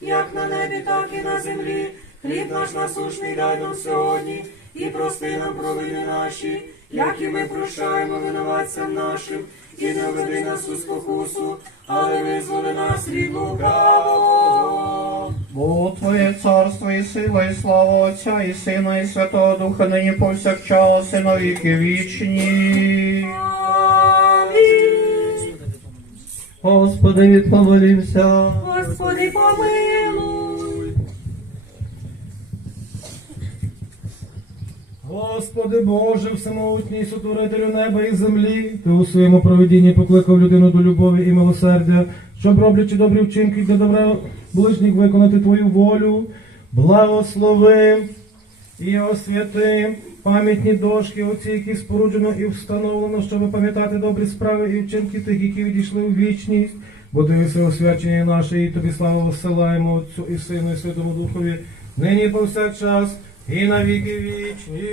як на небі, так і на землі. Хліб наш насушний дай нам сьогодні, і прости нам провини наші, як і ми прощаємо винуватцям нашим, і не веди нас у спокусу, але визволи нас від лукавого. Бо Твоє царство і сила, і слава Отця, і Сина, і Святого Духа, нині повсякчас, і на віки вічні. Господи, відповелімся. Господи, помилуй. Господи Боже, всемогутній сотворителю неба і землі, ти у своєму проведінні покликав людину до любові і милосердя, щоб роблячи добрі вчинки для добра ближніх виконати Твою волю, благослови і освяти пам'ятні дошки, оці, які споруджено і встановлено, щоб пам'ятати добрі справи і вчинки тих, які відійшли у вічність. Бо дивися освячення наше, і тобі славу висилаємо Отцю і Сину, і Святому Духові, нині повсякчас, і на віки вічні.